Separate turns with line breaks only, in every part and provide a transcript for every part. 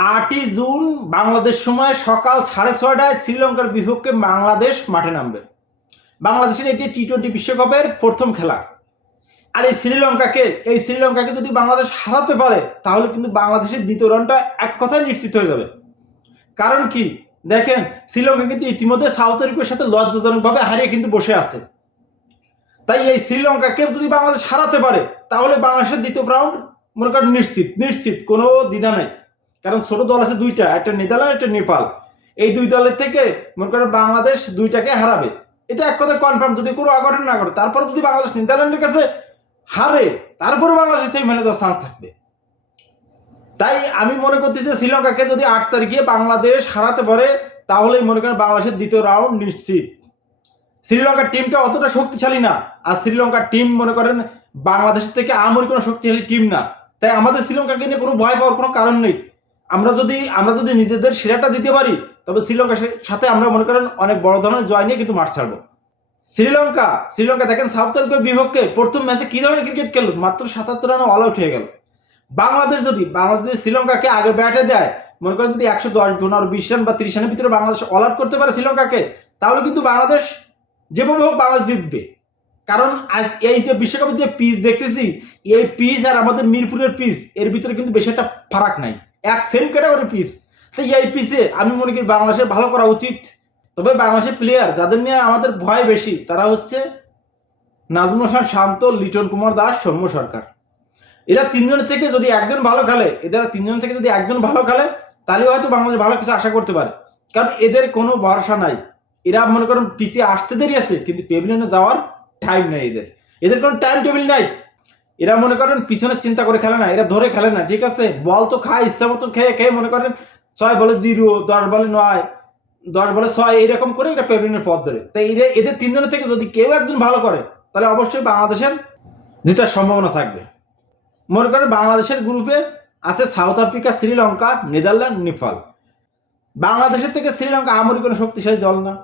আটই জুন বাংলাদেশ সময় সকাল সাড়ে ছয়টায় শ্রীলঙ্কার বিপক্ষে বাংলাদেশ মাঠে নামবে। বাংলাদেশের এটি টি টোয়েন্টি বিশ্বকাপের প্রথম খেলা। আর এই শ্রীলঙ্কাকে এই শ্রীলঙ্কাকে যদি বাংলাদেশ হারাতে পারে, তাহলে কিন্তু বাংলাদেশের দ্বিতীয় রানটা এক কথায় নিশ্চিত হয়ে যাবে। কারণ কি? দেখেন, শ্রীলঙ্কা কিন্তু ইতিমধ্যে সাউথ আফ্রিকার সাথে লজ্জাজনকভাবে হারিয়ে কিন্তু বসে আছে। তাই এই শ্রীলঙ্কাকে যদি বাংলাদেশ হারাতে পারে, তাহলে বাংলাদেশের দ্বিতীয় রাউন্ড মনে করেন নিশ্চিত নিশ্চিত, কোনো দ্বিধা নেই। কারণ ছোট দল আছে দুইটা, একটা নেদারল্যান্ড, একটা নেপাল। এই দুই দলের থেকে মনে করেন বাংলাদেশ দুইটাকে হারাবে। এটা এক কথা কনফার্ম যদি কোনো অঘটন না ঘটে তারপর যদি বাংলাদেশ নেদারল্যান্ডের কাছে হারে তারপরে বাংলাদেশ সেমিফাইনালে যাওয়ার চান্স থাকবে। তাই আমি মনে করছি যে শ্রীলঙ্কাকে যদি আট তারিখে বাংলাদেশ হারাতে পারে, তাহলেই মনে করেন বাংলাদেশের দ্বিতীয় রাউন্ড নিশ্চিত। শ্রীলঙ্কার টিমটা অতটা শক্তিশালী না, আর শ্রীলঙ্কার টিম মনে করেন বাংলাদেশের থেকে আমরি কোনো শক্তিশালী টিম না। তাই আমাদের শ্রীলঙ্কাকে নিয়ে কোনো ভয় পাওয়ার কোনো কারণ নেই। আমরা যদি আমরা যদি নিজেদের সেরাটা দিতে পারি, তবে শ্রীলঙ্কার সাথে আমরা মনে করেন অনেক বড় ধরনের জয় নিয়ে কিন্তু মাঠ ছাড়বো। শ্রীলঙ্কা শ্রীলঙ্কা দেখেন সাউথ আফ্রিকার বিপক্ষে প্রথম ম্যাচে কি ধরনের ক্রিকেট খেলল? মাত্র সাতাত্তর রানে অল আউট হয়ে গেল। বাংলাদেশ যদি বাংলাদেশ যদি শ্রীলঙ্কাকে আগে ব্যাটে দেয়, মনে করেন যদি একশো দশ পনেরো বিশ রান বা তিরিশ রানের ভিতরে বাংলাদেশ অল আউট করতে পারে শ্রীলঙ্কাকে, তাহলে কিন্তু বাংলাদেশ যেভাবে হোক বাংলাদেশ জিতবে। কারণ আজ এই যে বিশ্বকাপে যে পিচ দেখতেছি, এই পিচ আর আমাদের মিরপুরের পিচ এর ভিতরে কিন্তু বেশি একটা ফারাক নাই। এক সেম ক্যাটাগরি পিস তো এই পিচে আমি মনে করি বাংলাদেশের ভালো করা উচিত। তবে বাংলাদেশের প্লেয়ার যাদের নিয়ে আমাদের ভয় বেশি, তারা হচ্ছে নাজমুল হাসান শান্ত, লিটন কুমার দাস, সৌম্য সরকার। এরা তিনজনের থেকে যদি একজন ভালো খেলে, এদের তিনজন থেকে যদি একজন ভালো খেলে, তাহলে হয়তো বাংলাদেশ ভালো কিছু আশা করতে পারে। কারণ এদের কোনো ভরসা নাই। এরা মনে করেন পিছিয়ে আসতে দেরি আছে, কিন্তু পেভিলিয়নে যাওয়ার টাইম নেই এদের। এদের কোনো টাইম টেবিল নাই। এরা মনে করেন পিছনে চিন্তা করে খেলে না, এরা ধরে খেলে না, ঠিক আছে? বল তো খায়, ইচ্ছা মতো খেয়ে খেয়ে মনে করেন ছয় বলে জিরো, দশ বলে নয়, দশ বলে ছয় এইরকম করে এরা পেভিলিয়নের পথ ধরে। তাই এদের এদের তিনজনের থেকে যদি কেউ একজন ভালো করে, তাহলে অবশ্যই বাংলাদেশের জেতার সম্ভাবনা থাকবে। মনে করেন বাংলাদেশের গ্রুপে আছে South Africa Sri Lanka Netherland Nepal বাংলাদেশের থেকে শ্রীলঙ্কা আমরি কোনো শক্তিশালী দল না।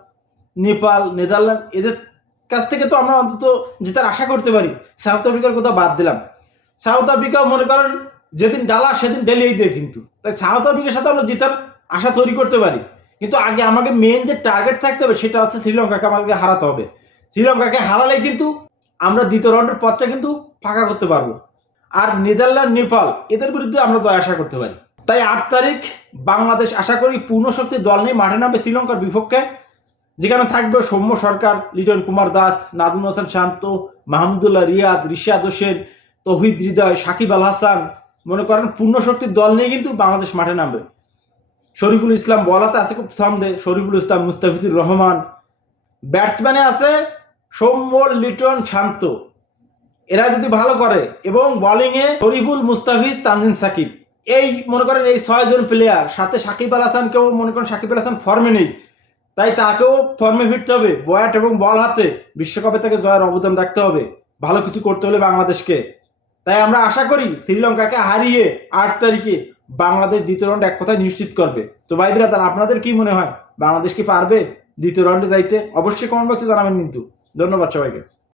নেপাল নেদারল্যান্ড এদের কাছ থেকে তো আমরা অন্তত জেতার আশা করতে পারি। সাউথ আফ্রিকার কথা বাদ দিলাম। সাউথ আফ্রিকাও মনে করেন যেদিন ডালা, সেদিন ডেলিয়েই দেয় কিন্তু। তাই সাউথ আফ্রিকার সাথে আমরা জেতার আশা তৈরি করতে পারি। কিন্তু আগে আমাকে মেন যে টার্গেট থাকতে হবে, সেটা হচ্ছে শ্রীলঙ্কাকে আমাদেরকে হারাতে হবে। শ্রীলঙ্কাকে হারালেই কিন্তু আমরা দ্বিতীয় রাউন্ডের পথটা কিন্তু ফাঁকা করতে পারব। আর নেদারল্যান্ড, নেপাল, এদের বিরুদ্ধে আমরা জয় আশা করতে পারি। তাই আট তারিখ বাংলাদেশ আশা করি পূর্ণ শক্তি দল নিয়ে মাঠে নামবে শ্রীলঙ্কার বিপক্ষে। যেখানে থাকবে সৌম্য সরকার, লিটন কুমার দাস, নাজমুল হাসান শান্ত, মাহমুদুল্লাহ রিয়াদ, রিশাদ হোসেন, তহিদ হৃদয়, সাকিব আল হাসান। মনে করেন পূর্ণ শক্তির দল নিয়ে কিন্তু বাংলাদেশ মাঠে নামবে। শরীফুল ইসলাম বলাতে আছে খুব সামনে, শরীফুল ইসলাম মুস্তাফিজুর রহমান। ব্যাটসম্যানে আছে সৌম্য, লিটন, শান্ত। এরা যদি ভালো করে এবং বোলিংয়ে শরীফুল, মুস্তাফিজ, তানজিন, সাকিব। এই মনে করেন এই ছয়জন প্লেয়ার সাথে সাকিব আল হাসানকেও মনে করেন সাকিব আল হাসান ফর্মে নেই। তাই তাকেও ফর্মে ফিরতে হবে, বয়াট এবং বল হাতে। বিশ্বকাপে তাকে জয়ের অবদান রাখতে হবে। ভালো কিছু করতে হলে বাংলাদেশকে। তাই আমরা আশা করি শ্রীলঙ্কাকে হারিয়ে আট তারিখে বাংলাদেশ দ্বিতীয় রাউন্ড এক কথায় নিশ্চিত করবে। তো ভাই বিরাদার, আপনাদের কি মনে হয়? বাংলাদেশ কি পারবে দ্বিতীয় রাউন্ডে যাইতে? অবশ্যই কমেন্ট বক্সে জানাবেন কিন্তু। ধন্যবাদ সবাইকে।